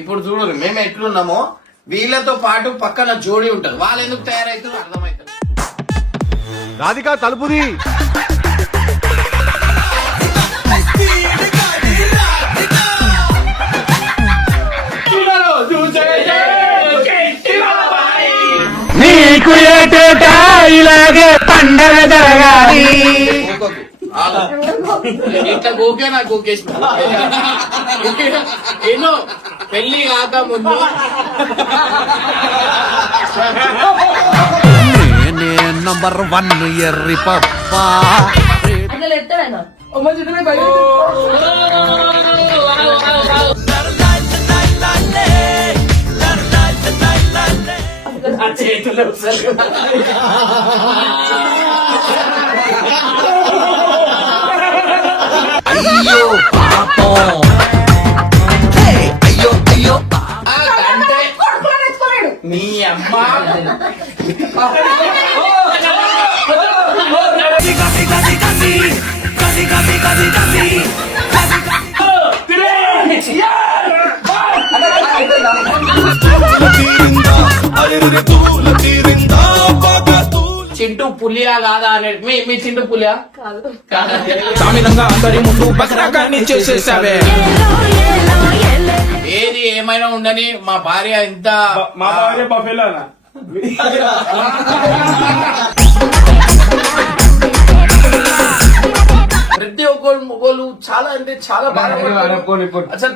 ఇప్పుడు చూడరు మేము ఎట్లున్నామో వీళ్ళతో పాటు పక్కన జోడి ఉంటారు. వాళ్ళు ఎందుకు తయారైతారు అర్థమవుతుంది. రాధిక తలుపుది. నీకు ఏటేటా ఇలాగే పండగ జరగాలి. ఇట్లా గోకే నాకు గోకేసి ఎన్నో పెళ్లి కాక ముందు నేనే నంబర్ 1 ఎర్రి పప్పా. చేతులు అయ్యో పాపం. అయ్యో అయ్యో అంటే నీ అమ్మ చింటూ పులియా కాదా అనేది మీ చింటూ పులియా సామిరంగా అందరి ముందు బకరాగాన్ని చేసేసావే. ఏది ఏమైనా ఉండని మా భార్య ఇంత మా భార్య బఫెలోనా ప్రతి ఒక్కళ్ళు చాలా అంటే చాలా బాగా అసలు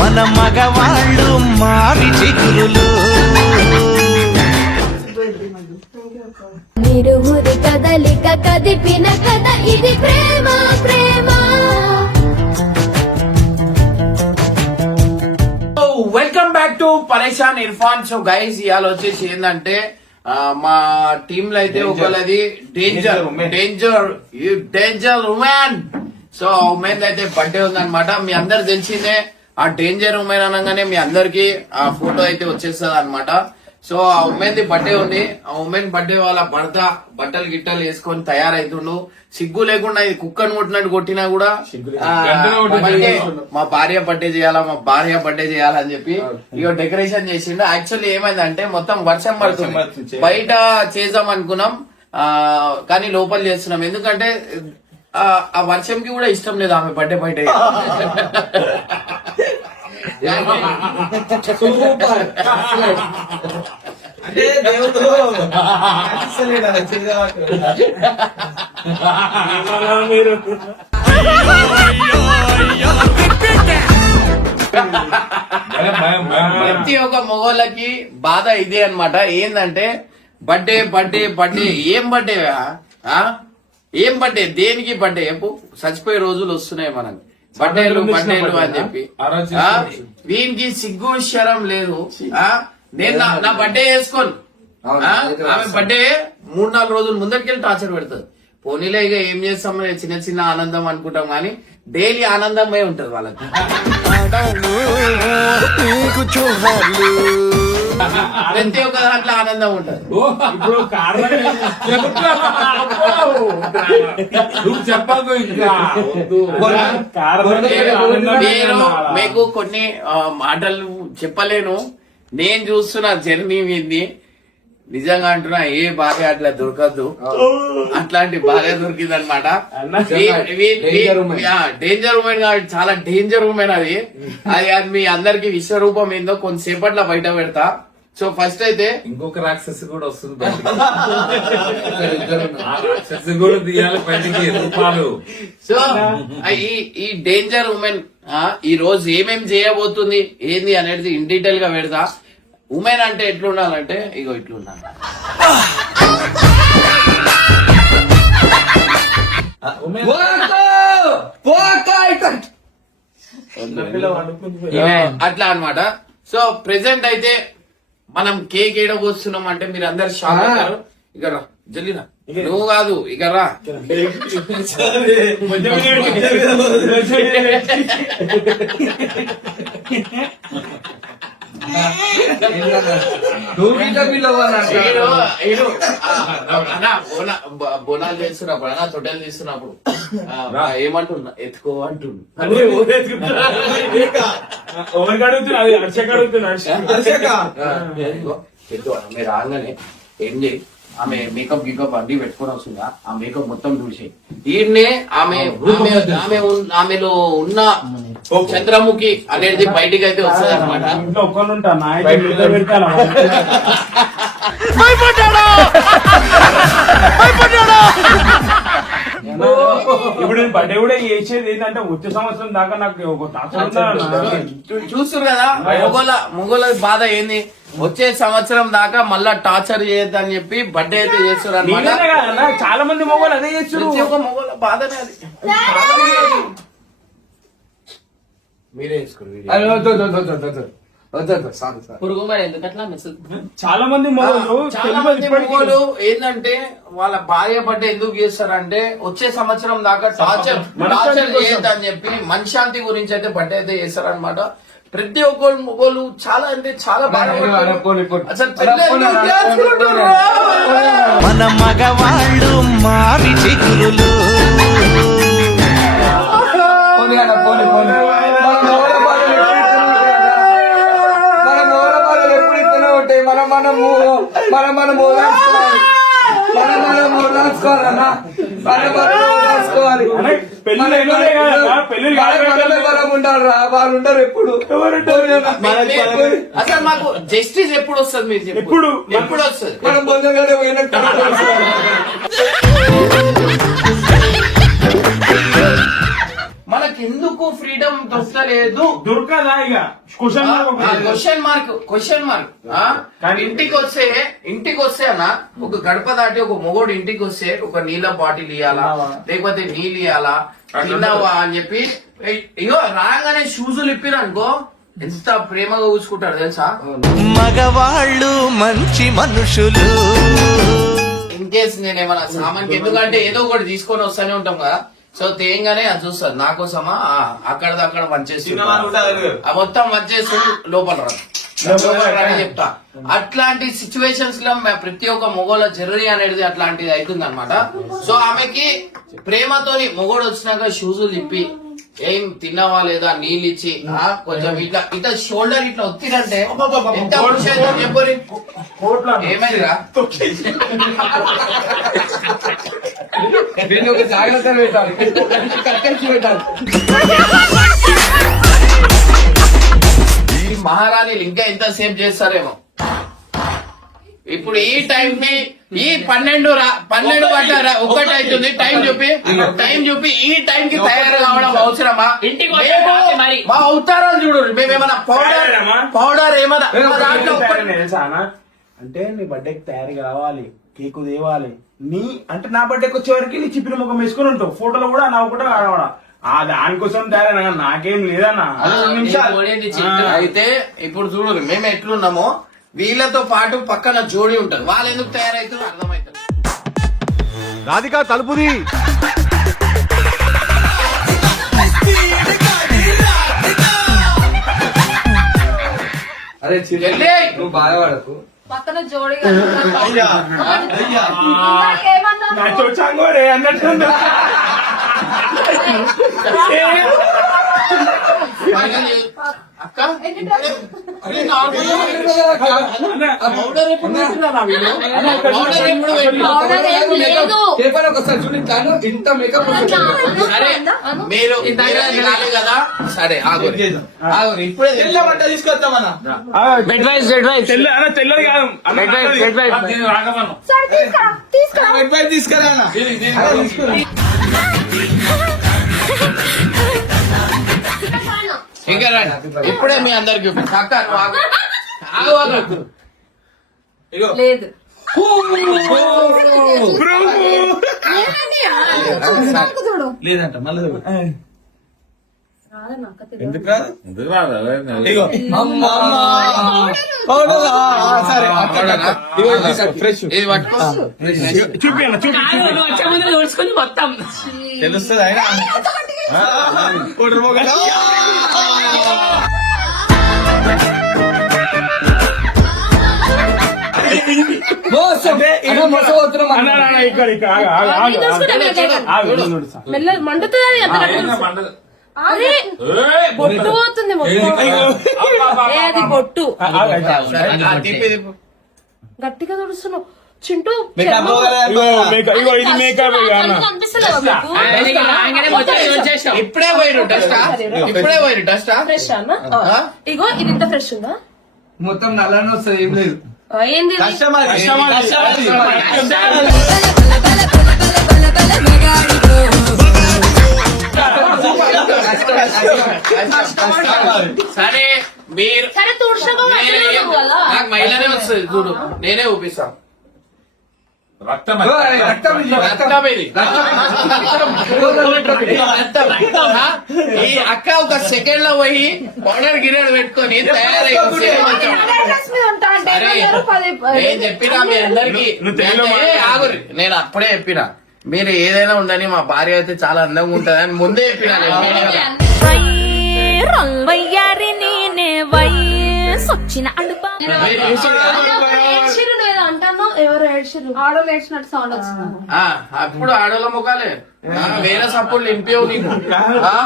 మన మగవాళ్ళు మారి చిగురులు. నిరువురి కదలిక కదిపిన కథ ఇది ప్రేమ ప్రేమ. వెల్కమ్ బ్యాక్ టు పరేషాన్ ఇర్ఫాన్. సో గైస్ ఇవాళ వచ్చేసి ఏంటంటే మా టీమ్ లో అయితే ఒకళ్ళది డేంజర్ ఉమెన్. సో ఆ ఉమెన్ అయితే బర్త్డే ఉందన్నమాట. మీ అందరు తెలిసిందే ఆ డేంజర్ ఉమెన్ అనగానే మీ అందరికి ఆ ఫోటో అయితే వచ్చేస్తుంది అనమాట. సో ఆ ఉమెన్ ది బర్త్డే ఉంది. ఆ ఉమెన్ బర్త్డే వాళ్ళ భర్త బట్టలు గిట్టలు వేసుకొని తయారైతుండు. సిగ్గు లేకుండా ఇది కుక్కను కొట్టినట్టు కొట్టినా కూడా మా భార్య బర్త్డే చేయాలా మా భార్య బర్త్డే చేయాలని చెప్పి ఇక డెకరేషన్ చేసిండు. యాక్చువల్లీ ఏమైందంటే మొత్తం వర్షం పడుతుంది. బయట చేద్దాం అనుకున్నాం కానీ లోపల చేస్తున్నాం. ఎందుకంటే ఆ వర్షంకి కూడా ఇష్టం లేదు ఆమె బర్త్డే బయట. మీరు ప్రతి ఒక్క మొగోళ్ళకి బాధ ఇదే అన్నమాట. ఏంటంటే బర్త్డే బర్త్డే బర్త్డే ఏం బర్త్డే ఏం బర్త్డే దేనికి బర్త్డే చెప్పు. చచ్చిపోయే రోజులు వస్తున్నాయి మనకి బర్త్డేలు బర్త్డేలు అని చెప్పి. వీనికి సిగ్గు శరం లేదు. నేను నా బర్త్డే చేసుకోను. ఆమె బర్త్డే 3-4 రోజులు ముందటికెళ్ళి టార్చర్ పెడుతుంది. పోనీలే ఇక ఏం చేస్తాం చిన్న చిన్న ఆనందం అనుకుంటాం కానీ డైలీ ఆనందమే ఉంటది వాళ్ళకి. ప్రతి ఒక్క దాంట్లో ఆనందం ఉంటది. ఇప్పుడు చెప్పకు ఇంకా నేను మీకు కొన్ని మాటలు చెప్పలేను. నేను చూస్తున్న జర్నీ మీది నిజంగా అంటున్నా ఏ భార్య అట్లా దొరకద్దు. అట్లాంటి భార్య దొరికింది అనమాట. డేంజర్ ఉమెన్ కాబట్టి చాలా డేంజర్ ఉమెన్ అది. అది మీ అందరికి విశ్వరూపం ఏందో కొంతసేపట్లో బయట పెడతా. సో ఫస్ట్ అయితే ఇంకొక రాక్షసి కూడా వస్తుంది రాక్షసి కూడా తీయాలి బయటికి రూపాలు. సో ఈ డేంజర్ ఉమెన్ ఈ రోజు ఏమేం చేయబోతుంది ఏంది అనేది ఇన్ డీటెయిల్ గా పెడతా. ఉమెన్ అంటే ఎట్లుండాలంటే ఇగో ఇట్లుండాలి. అట్లా అన్నమాట. సో ప్రెసెంట్ అయితే మనం కేక్ ఏడబోస్తున్నాం అంటే మీరు అందరు షాక్ అవుతారు. ఇక రా జల్లిరా. నువ్వు కాదు ఇక రా. బోనాలు చేస్తున్నప్పుడు అన్న తొట్టెలు తీస్తున్నప్పుడు ఏమంటున్నా ఎత్తుకో అంటున్నా మీరు రాగానే ఏం చేయి ఆమె మేకప్ గికప్ అన్ని పెట్టుకొని వస్తుందా ఆ మేకప్ మొత్తం చూసి ఈయన్నే ఆమెలో ఉన్న చంద్రముఖి అనేది బయటికి అయితే వస్తుంది అనమాట. ఇప్పుడు బర్త్డే కూడా చేసేది ఏంటంటే వచ్చే సంవత్సరం దాకా నాకు ఒక చూస్తున్నారు కదా మొగోళ్ళ బాధ ఏంది, వచ్చే సంవత్సరం దాకా మళ్ళా టార్చర్ చేయొద్దు అని చెప్పి బర్త్డే అయితే చేస్తారు అనమాట. చాలా మంది మొగోళ్ళు అదే చేస్తారు. ఒక మొగోళ్ళ బాధనే అది. మీరే పురుగు మరి ఎందుకట్లా మెసేజ్ చాలా మంది మొగోళ్ళు చాలా మంది మొగోళ్ళు ఏంటంటే వాళ్ళ భార్య బర్త్డే ఎందుకు చేస్తారంటే వచ్చే సంవత్సరం దాకా టార్చర్ చేయొద్దు అని చెప్పి మనశ్శాంతి గురించి అయితే బర్త్డే అయితే చేస్తారనమాట. ప్రతి ఒక్కరు మొగోళ్ళు చాలా అంటే చాలా బాగా అసలు మన మగవాళ్ళు మారి చిగురులు వాళ్ళు ఉంటారు ఎప్పుడు అసలు మాకు జస్టిస్ ఎప్పుడు వస్తుంది మీరు చెప్పండి. ఎప్పుడు వస్తుంది? మనం పొందగానే పోయినట్టు మనకెందుకు ఫ్రీడమ్ దొరకలేదు? దొరకదా ఇక క్వశ్చన్ మార్క్. ఇంటికి వస్తే అన్న ఒక గడప దాటి ఒక మొగోడు ఇంటికి వస్తే ఒక నీళ్ళ బాటిల్ ఇయ్యాలా, లేకపోతే నీళ్ళు ఇయ్యాలా, తిన్నావా అని చెప్పి ఇగో రాగానే షూజులు ఇప్పిరు అనుకో ఎంత ప్రేమగా చూసుకుంటారు తెలుసా. మగవాళ్ళు మంచి మనుషులు. ఇన్ కేసు నేను ఏమన్నా సామాన్కి ఎందుకంటే ఏదో ఒకటి తీసుకొని వస్తానే ఉంటాం కదా, సో తేయంగానే అది చూస్తుంది నా కోసమా అక్కడ మంచేసి మొత్తం మంచేసి లోపల రాని చెప్తా. అట్లాంటి సిచ్యువేషన్స్ లో ప్రతి ఒక్క మొగోళ్ళ జర్నీ అనేది అట్లాంటిది అవుతుంది అనమాట. సో ఆమెకి ప్రేమతోని మొగోడు వచ్చినాక షూజులు తిప్పి ఏం తిన్నావా లేదా నీళ్ళు ఇచ్చి కొంచెం ఇట్లా షోల్డర్ ఇట్లా ఒత్తిరంటే ఎంత ఖుషి అవుతుంది చెప్పరి. ఏమైందిరా జాగ్రత్త పెట్టాలి, కట్టేసి పెట్టాలి. ఈ మహారాణిలు ఇంకా ఎంత సేపు చేస్తారేమో. ఇప్పుడు ఈ టైం కి ఈ 12 గంటల 1 అవుతుంది. టైం చూపి ఈ టైం కి తయారు కావడం అవసరమా? మా అవతారాలు చూడు, మేమేమన్నా పౌడర్ ఏమన్నా అంటే నీ బర్త్డేకి తయారు కావాలి, కేకు తేవాలి. నీ అంటే నా బర్త్డేకి వచ్చేవరకు నీ చిప్పిన ముఖం వేసుకుని ఉంటావు, ఫోటోలో కూడా నా ఒకటే ఆడవాడా దానికోసం తయారైనా నాకేం లేదన్నా. అయితే ఇప్పుడు చూడు మేము ఎట్లున్నామో వీళ్ళతో పాటు పక్కన జోడి ఉంటారు, వాళ్ళు ఎందుకు తయారైతారు అర్థమవుతారు. రాధికా తలుపుది. అరే నువ్వు బాధపడకు, పక్కన జోడి చోచాంగోరే అన్నట్టు అక్క పౌడర్ ఎప్పుడు పెట్టినా ఒకసారి చూడండి ఇంత మేకప్. సరే మీరు కాదు కదా, సరే ఆగురు ఇప్పుడే తీసుకొస్తామన్నా. తెల్లది కాదు తీసుకురా ఇంకా రండి. ఇప్పుడే మీ అందరికి అక్క లేదు లేదంట మళ్ళీ ఎందుకు ఫ్రెష్ ఇది పట్టుకో చూసుకొని మొత్తం తెలుస్తుంది ఆయన. అన్న, అన్న, ఇక్కడ ఇక్కడ ఆగు, ఆగు, ఆగు, ఆగు. ఆగు, చూడు, చూడు, సార్. మండుతుంది ఎంత ఏందా మండదు? అదే బొట్టు పోతుంది మొత్తం. ఏ, అది బొట్టు ఆగు, ఆగు, ఆగు. తిప్పి తిప్పు. గట్టిగా తుడుస్తున్నావు చింటూ. మేకప్ ఇగో, మేకప్, ఇగో ఇది మేకప్ ఇక అన్న. కనిపిస్తలేవా మీకు? ఇప్పుడే పోయిరు డస్టా, ఇప్పుడే పోయిరు డస్టా. ఫ్రెష్ అన్న ఇగో ఇది ఇంత ఫ్రెష్ ఉందా? మొత్తం నల్లనే వస్తుంది ఏం లేదు ఏంది ఇది? కస్టమర్ సరే మీరు సరే తుడుచుకో కదా. నాకు మహిళనే వస్తుంది చూడు, నేనే ఊపిస్తాను. రక్తం రక్తం రక్తం ఇది. రక్తం. ఆ? ఈ అక్క ఒక సెకండ్ లో పోయి పౌడర్ గిన్నెలు పెట్టుకొని తయారై సరే నేను చెప్పినా మీ అందరికి నువ్వు తెలుగులో ఆగురి, నేను అప్పుడే చెప్పినా మీరు ఏదైనా ఉండని మా భార్య అయితే చాలా అందంగా ఉంటది అని ముందే చెప్పినా నేను. ఎవరు ఏడ్చిర్రు ఆడోళ్ళు ఏడ్చినట్టు సౌండ్ వచ్చింది ఆ, అప్పుడు ఆడోళ్ళ ముఖాలే వేరే సప్పులు నింపేవు నీకు.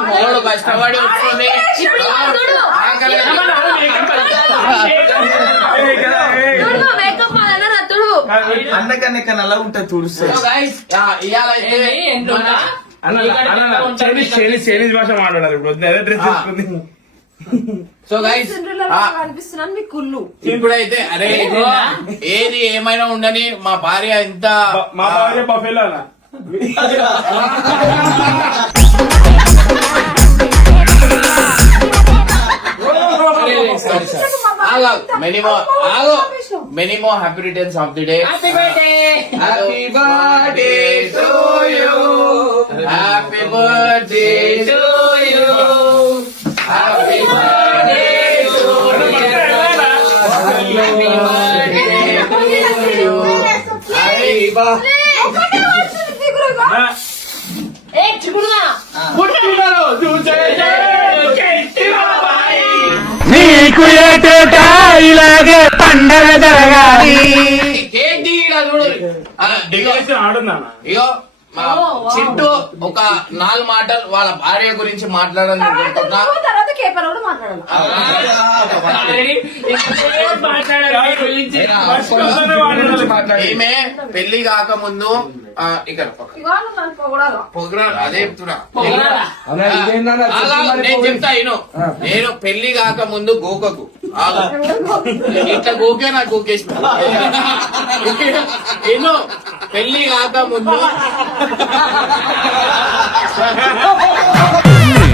మొగడు కష్టపడి వస్తుంది ఆకలి. మేకప్ నత్తుడు అందకన్నా నల్ల ఉంటుంది తుడుస్తుంది So guys, ఇవాళ అయితే మన చైనీస్ భాష మాట్లాడాలి ఇప్పుడు వద్దు, అదే డ్రెస్ చేసుకుంది. సో గైస్ కనిపిస్తున్నాను మీ కుళ్ళు ఇప్పుడైతే అరే ఇగో, ఏది ఏమైనా ఉండని మా భార్య ఎంత మా భార్య బఫెలో అన్న. Many more happy returns of the day. Happy birthday to you, happy birthday to you, happy birthday to you, happy birthday. ఏ చిగురుగా పుట్టినరోజు చెట్టిబాబాయి. నీకు ఏటేటా ఇలాగే పండగ జరగాలి. ఏంటి ఇలా చూడు. డెకరేషన్ ఆడుందా ఇగో మా చింటూ ఒక 4 మాటలు వాళ్ళ భార్య గురించి మాట్లాడాలని అనుకుంటున్నా. తర్వాత కేపర్ కూడా మాట్లాడాలి ఈమె పెళ్లి కాకముందు ఇక్కడ ఇవాళ నన్ను పొగడాలి పొగరాలు అదే చెప్తున్నా. నేను చెప్తా నేను పెళ్లి కాకముందు గోకకు ఆగు. ఇట్లా గోకే నాకు గోకేసిన నేను పెళ్లి కాకముందు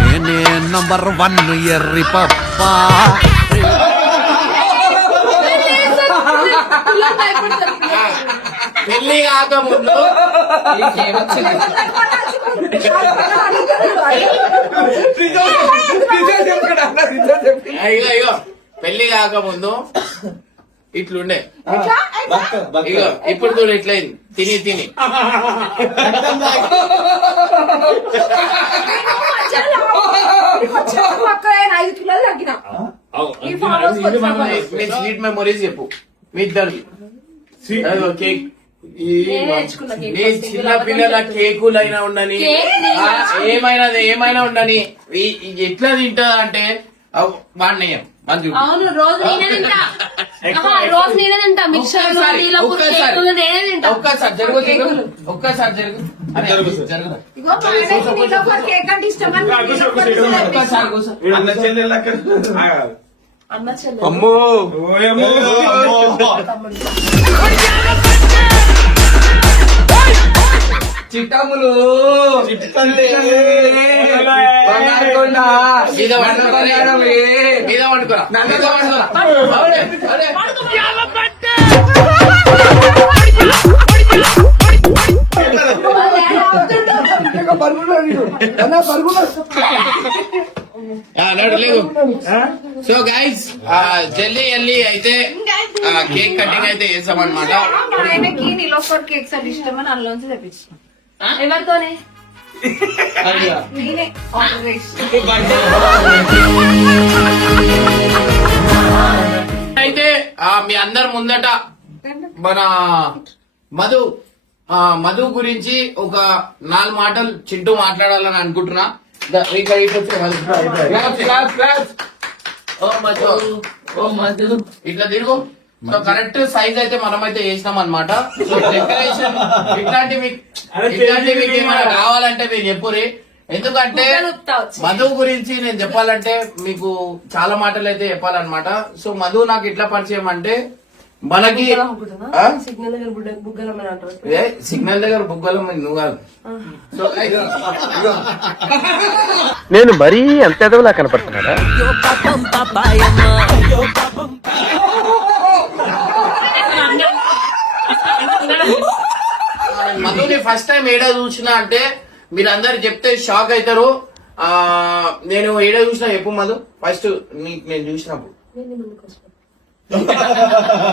నేనే నంబర్ 1 ఎర్రి పప్ప. పెళ్లి కాకముందు ఇగో పెళ్లి కాకముందు ఇట్లుండే. ఇగో ఇప్పుడు చూడు ఇట్లయింది తిని తిని. పక్క 5 కిలోలు తగ్గిన మీ స్వీట్ మెమొరీస్ చెప్పు మీ ఇద్దరు. కేక్ నీ చిన్న పిల్లల కేకులైనా ఉండని ఏమైనా ఉండని ఎట్లా తింటా అంటే వాడినయ్యం మంచి. అవును రోజు నేనే తింటా. రోజు నేనే తింటా. మిక్సర్ నేనే తింటా. ఒక్కసారి జరుగు ఒక్కసారి జరుగు జరుగుతా ఇగో మా ఆయనకి నీలో ఒక కేక్ అంటే ఇష్టమని ఒక్కసారి కూర్చో. అన్న చెల్లెళ్ళక అన్న చెల్లె అమ్మో ఓయమ్మో. చిట్టములు మీద వండుకోరా సో గైస్ జల్దీ వెళ్ళి అయితే కేక్ కటింగ్ అయితే చేసామన్నమాట. మా ఆయనకి నీలో ఒక కేక్స్ అంటే ఇష్టమని అందులోంచి తెప్పించిన ఎవరితోనే నేనే ఆర్డర్ చేసి అయితే మీ అందరి ముందట మన మధు గురించి ఒక 4 మాటలు చింటూ మాట్లాడాలని అనుకుంటున్నా. ఇట్లా తిరుగు. సో కరెక్ట్ సైజ్ అయితే మనమైతే వేసినాం అనమాట. సో డెకరేషన్ ఇట్లాంటివి ఏమైనా కావాలంటే మీరు చెప్పురి. ఎందుకంటే మధు గురించి నేను చెప్పాలంటే మీకు చాలా మాటలు అయితే చెప్పాలన్నమాట. సో మధు నాకు ఇట్లా పరిచయం అంటే మనకి సిగ్నల్ దగ్గర బుగ్గలమ్మని అంటారు. సిగ్నల్ దగ్గర బుగ్గలం నువ్వు కాదు. సో నేను మరీ అంత ఎదవలా కనపడుతున్నాడా? మధుని ఫస్ట్ టైం ఏడా చూసినా అంటే మీరందరు చెప్తే షాక్ అవుతారు. నేను ఏడా చూసినా చెప్పు మధు ఫస్ట్ నేను చూసినప్పుడు.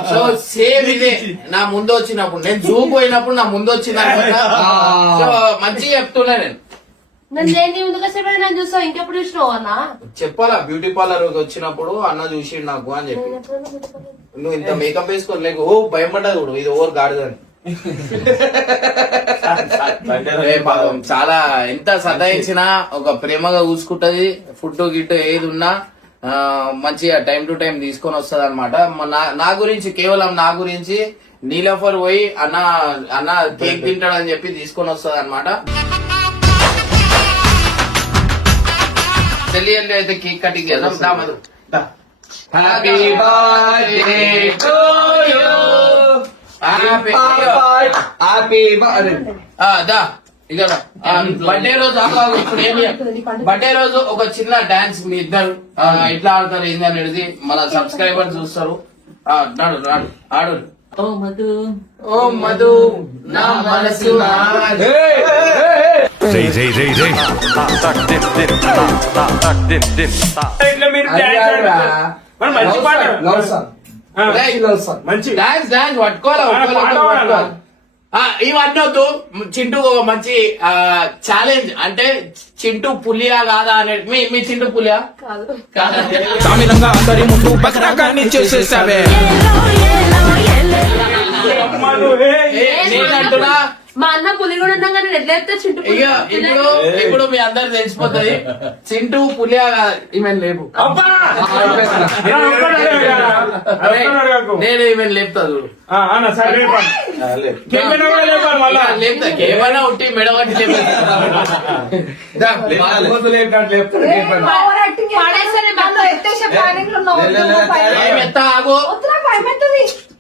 సో సేమ్ ఇదే నా ముందు వచ్చినప్పుడు నేను జూమ్ పోయినప్పుడు నా ముందు వచ్చింది అనమాట. సో మంచిగా చెప్తున్నా నేను. నేను ముందుగా చెప్పాను, నేను చూస్తావు ఇంకెప్పుడు చూసినావు అన్న. చెప్పాలా బ్యూటీ పార్లర్ వచ్చినప్పుడు అన్న చూసిండు నాకు అని చెప్పి. నువ్వు ఇంత మేకప్ వేసుకోలేక భయం పడ్డది కూడా ఇది ఓవర్ గాడిదని. పాపం చాలా ఎంత సతాయించినా ఒక ప్రేమగా చూసుకుంటది. ఫుడ్ గిట్ ఏది ఉన్నా మంచిగా టైం టు టైం తీసుకొని వస్తుంది అనమాట. నా గురించి కేవలం నా గురించి నీలఫర్ పోయి అన్న కేక్ తింటాడని చెప్పి తీసుకొని వస్తుంది అనమాట. తెలియదు అయితే కేక్ కటింగ్ చేద్దాం. దామదు happy birthday to you. Birthday రోజు ఇప్పుడు ఏమి బర్త్డే రోజు ఒక చిన్న డాన్స్ మీ ఇద్దరు ఎట్లా ఆడతారు ఏంది అనేది మన సబ్స్క్రైబర్ చూస్తారు. నాడు నాడు ఆడు. ఓ మధు నా మనసు మంచి పాట మంచి డాన్స్ డాన్స్ పట్టుకోవాలి. ఇవన్నీ వద్దు. చింటూ మంచి ఛాలెంజ్ అంటే చింటూ పులియా కాదా అనేది. మీ చింటూ పులియా అందరి ముందు పక్కన చేసేసావే. నేనంటున్నా మా అన్న పులి కూడా ఉన్నాం కానీ ఎట్లా ఎత్తే చింటూ పులి. ఇప్పుడు మీ అందరు తెలిసిపోతుంది చింటూ పులియా కాదా. ఈమెన్ లేపు నేను ఈమెన్ లేపుతా చూడు. లేపుతా ఏమైనా ఉంటే మెడవట్టి ఎత్త ఆగో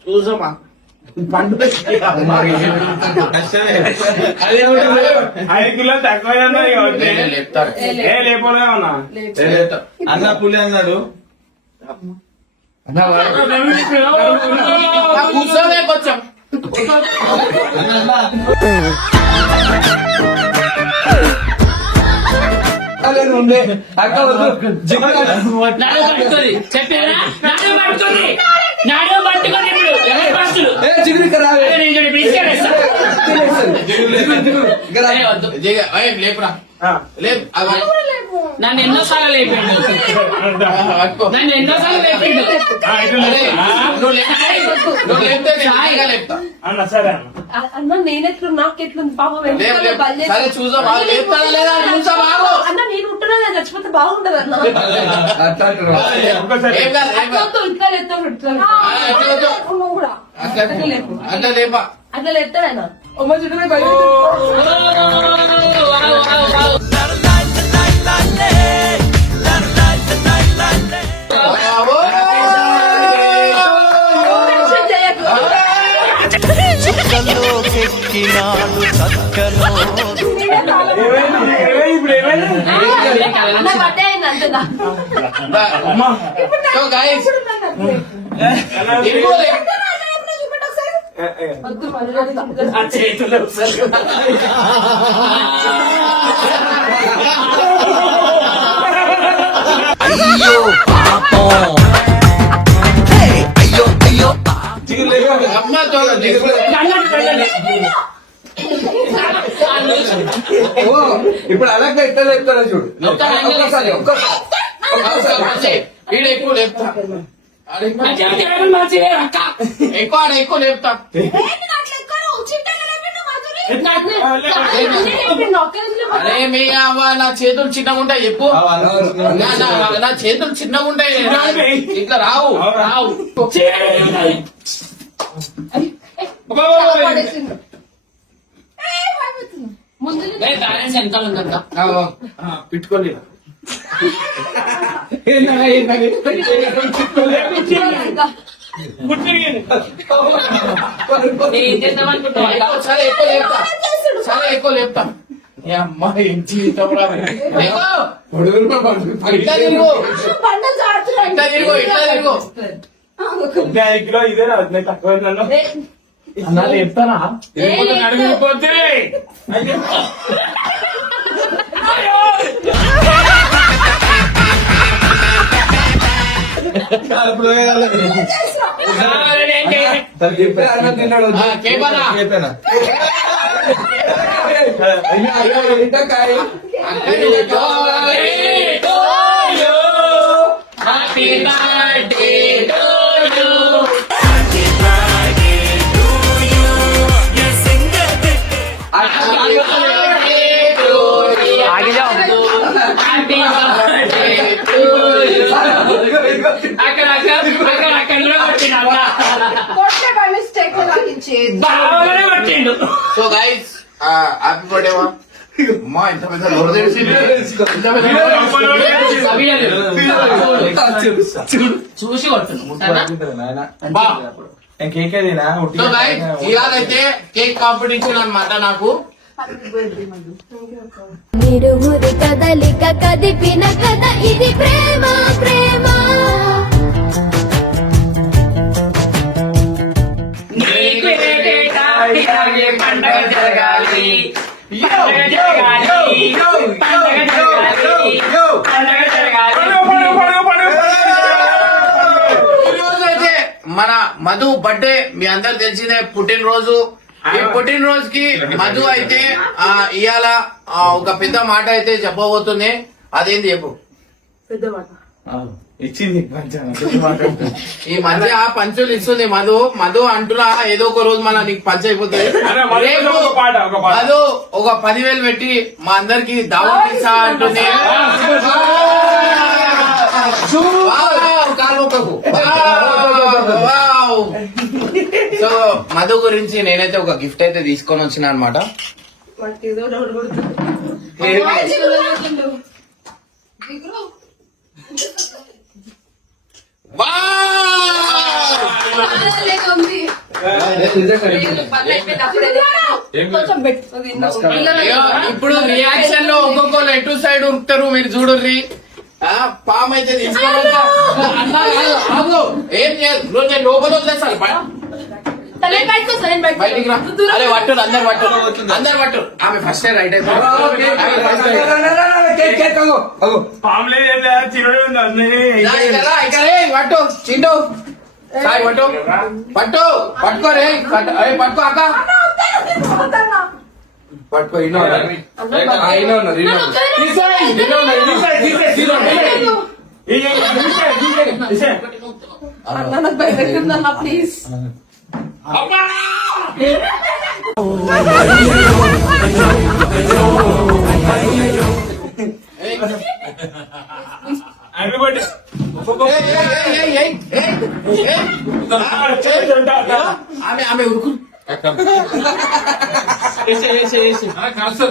చూసమ్మా పండు 5 కిలోలు తక్కువైనా లేపోలే ఉన్నా అన్న పులి అన్నాడు. కూర్చోలే కొంచెం. లేపురా లేపు. నన్ను ఎన్నోసార్లు లేపిండు. నువ్వు లేపితే నేను లేపుతా. అన్న సరే అన్న నేనెట్లు నాకెట్లుంది పాపం. సరే చూసాం లేపుతాడా లేదా చూసా బాగు. అన్న నేను ఉంటున్నా చచ్చిపోతే బాగుంటది అన్న. ఏం కాదు ఇట్లా లేస్తావు నువ్వు కూడా అట్లా లేపా. అట్లా లేస్తాడు ఆయన. ఇప్పుడు ఏమైంది బర్త్డే అయింది అంతేనా. సో గైస్ చేతులు అయ్యో పాపం. అయ్యో అయ్యో అమ్మతో ఇప్పుడు అలా ఎట్లా చెప్తాడో చూడు. వీడు ఎక్కువ లేపుతా. ఎక్కువ లేపుతా. అరే మీ అవ్వ నా చేతులు చిన్నగా ఉంటాయి చెప్పు. నా చేతులు చిన్నగా ఉంటాయి, ఇట్లా రావు రావు. ముందు వెనకాల ఉందంట పెట్టుకోలేదు సరే ఎక్కువ లేపుతా, సరే ఎక్కువ లేపుతా. ఏ అమ్మా ఏం జీవితం రా. ఇట్లా తిరుగు, ఇట్లా తిరుగు, ఇట్లా తిరుగు. 5 కిలో ఇదేనా తక్కువ నన్ను అన్నాళ్ళు చెప్తానా అడిగిపోతే తిన్నాడు కేపనా happy birthday to you. So guys happy birthday మా ఇంత పెద్ద లోడ్ తెలిసింది. చూసి కొడుతున్నా. కేక్ అదేనా సో గైస్ ఇవాళైతే కేక్ కాంపిటీషన్ అన్నమాట. నాకు నిరువురి కదలిక కదిపిన కథ ఇది ప్రేమ ప్రేమ పండగ జరగాలి, ఈరోజైతే మన మధు బర్త్డే మీ అందరు తెలిసిందే, పుట్టినరోజు. ఈ పుట్టినరోజుకి మధు అయితే ఇవాళ ఒక పెద్ద మాట అయితే చెప్పబోతుంది. అదేంటి చెప్పు. ఇచ్చింది ఈ మధ్య పంచులు ఇస్తుంది మధు. మధు అంటున్నా ఏదో ఒక రోజు మన నీకు పంచ అయిపోతుంది. రేపు మధు ఒక 10,000 పెట్టి మా అందరికి దావత్ ఇస్తా అంటుంది. సో మధు గురించి నేనైతే ఒక గిఫ్ట్ అయితే తీసుకొని వచ్చిన అనమాట. ఇప్పుడు రియాక్షన్ లో ఒక్కొక్కరు ఎటు సైడ్ ఉరుకుతారు మీరు చూడుర్రి. పామ్ అయితే తీసుకోవాలి. ఏం చేయదు, నేను లోపల వదిలేస్తాను. బయటికి రా. అరే పట్టు, అందరు పట్టు, అందరు పట్టు. ఆమె ఫస్ట్ రైట్ అయితే పట్టు చింటూ సాయి పట్టు పట్టు పట్టుకోరే పట్టుకో అక్క పట్టుకో. ఇన్నో ప్లీజ్ ఆమె ఉరుకు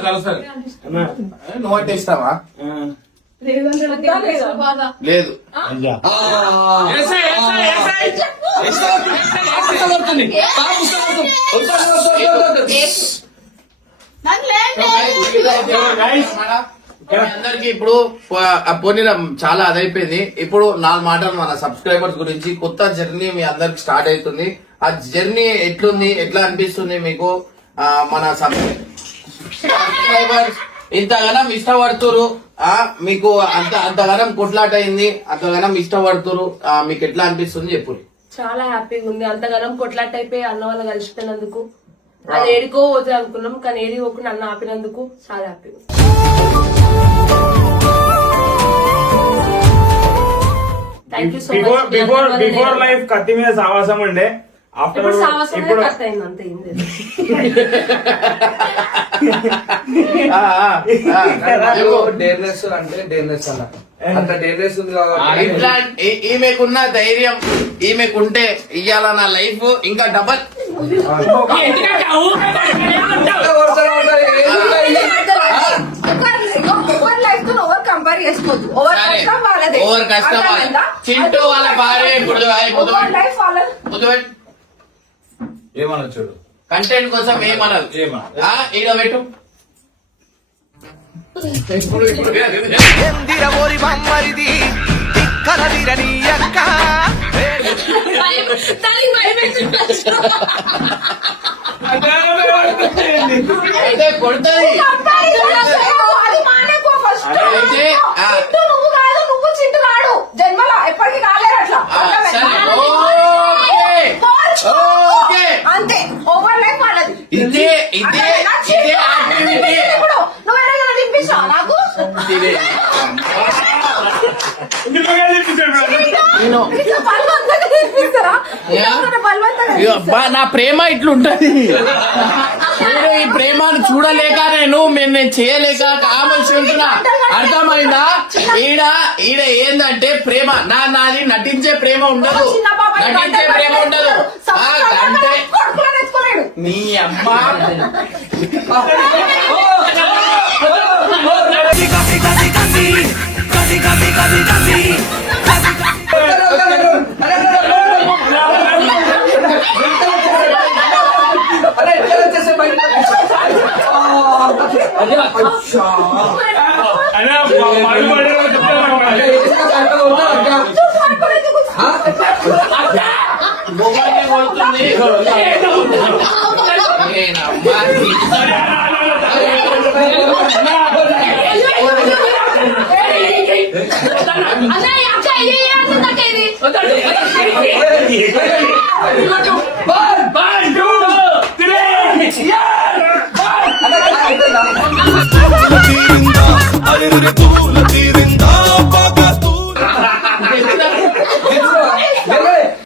కలుస్తారు నువ్వు అంటే ఇస్తావా? లేదు అందరికి ఇప్పుడు పోనీ చాలా అదైపోయింది. ఇప్పుడు 4 మాటలు మన సబ్స్క్రైబర్స్ గురించి. కొత్త జర్నీ మీ అందరికి స్టార్ట్ అవుతుంది. ఆ జర్నీ ఎట్లుంది, ఎట్లా అనిపిస్తుంది మీకు? మన సబ్స్క్రైబర్స్ ఇంతగానం ఇష్టపడుతురు, మీకు అంతగానం కొట్లాట అయింది, అంతగానం ఇష్టపడుతురు, మీకు ఎట్లా అనిపిస్తుంది చెప్పు. చాలా హ్యాపీగా ఉంది. అంతగానం కొట్లాట అయిపోయి అన్న వాళ్ళు కలిసిపోయినందుకు. అది ఏడికో పోతుంది అనుకున్నాం, కానీ ఏడి పోకుండా అన్న ఆపినందుకు చాలా హ్యాపీగా ఉంది. Thank you so much. Before life కత్తి మీద సావాసం ఉండే, ఆఫ్టర్ ఇప్పుడు సావసం ఇప్పుడు కట్ అయింది అంతే ఏం లేదు. డేర్నెస్ అంటే డేర్నెస్ అన్న అంత డేర్నెస్ ఉంది కాబట్టి ఇట్లా ఈమెకున్న ధైర్యం ఈమెకుంటే ఇవాళ నా లైఫ్ ఇంకా డబల్. ఓవర్ కష్టం చింటూ వాళ్ళ భార్య ఇప్పుడు ఏమన్నా చూడు కంటెంట్ కోసం ఏమనదు. ఈడ పెట్టు. ఎందిర ఓరి బామ్మరిది కలదిరని అక్క దానికి భయపెట్టి అయితే కొడుతుంది. అయితే నువ్వు చింటు కాడు జన్మలో ఎప్పటికీ కాలేరు అట్లా సరే ఓకే అంతే ఓవర్ లైఫ్ వాళ్ళది. ఇదే ఇదే ఇదే యాక్టివిటీ. నువ్వు ఎలాగైనా తినిపిస్తావా నాకు? నేను ఇట్లా బలవంతంగా తినిపిస్తారా? ఎవరైనా బలవంతంగా అయ్యో అబ్బా, నా ప్రేమ ఇట్లుంటది. నేను ఈ ప్రేమను చూడలేక నేను చేయలేక కామర్షి ఉంటున్నా. అర్థమైందా? ఈడ ఈడ ఏందంటే ప్రేమ నాది నటించే ప్రేమ ఉండదు. నటించే ప్రేమ ఉండదు. అంటే కొడుకులను ఎత్తుకోలేడు. నీ అమ్మ అరే ఎట్లా వచ్చేసే బయట మొబైల్ కొడుతుంది. నేనమ్మా అన్నయ్య అక్క ఇది ఏంటంటే ఇది తీరిందా అరే పూల తీరి